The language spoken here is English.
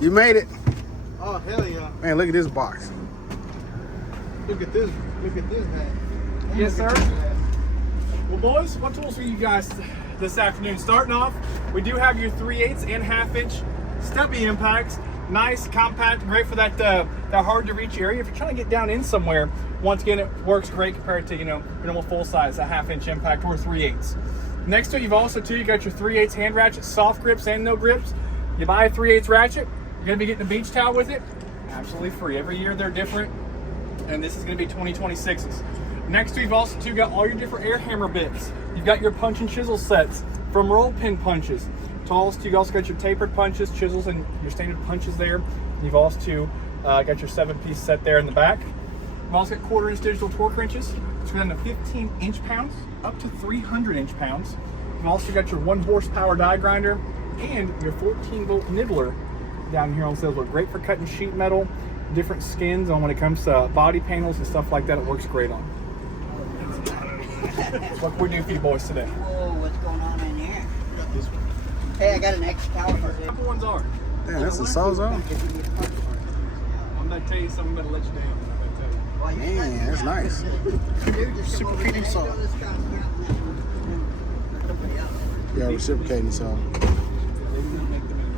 You made it. Oh, hell yeah. Man, look at this box. Look at this. Look at this guy. Yes, sir. Well, boys, what tools for you guys this afternoon? Starting off, we do have your 3/8 and 1/2 inch stubby impacts. Nice, compact, great for that hard to reach area. If you're trying to get down in somewhere, once again, it works great compared to, you know, your normal full size, a 1/2 inch impact or 3/8. Next to it, you've also you got your 3/8 hand ratchet, soft grips and no grips. You buy a 3/8 ratchet, you're gonna be getting a beach towel with it, absolutely free. Every year they're different, and this is gonna be 2026s. Next to you've also got all your different air hammer bits. You've got your punch and chisel sets from roll pin punches. Tallest, you've also got your tapered punches, chisels, and your standard punches there. You've also got your 7-piece set there in the back. You've also got 1/4 inch digital torque wrenches, which run to 15 inch pounds up to 300 inch pounds. You've also got your 1 horsepower die grinder and your 14-volt nibbler down here on the silver. Great for cutting sheet metal, different skins on when it comes to body panels and stuff like that. It works great on. What can we do for you boys today? Whoa, what's going on in here? Hey, I got an extra towel for you. Couple ones are. Damn, that's a Sozo. I'm gonna tell you something, I'm gonna let you down. I'm gonna tell you. Man, that's nice. Reciprocating saw. Yeah, reciprocating saw.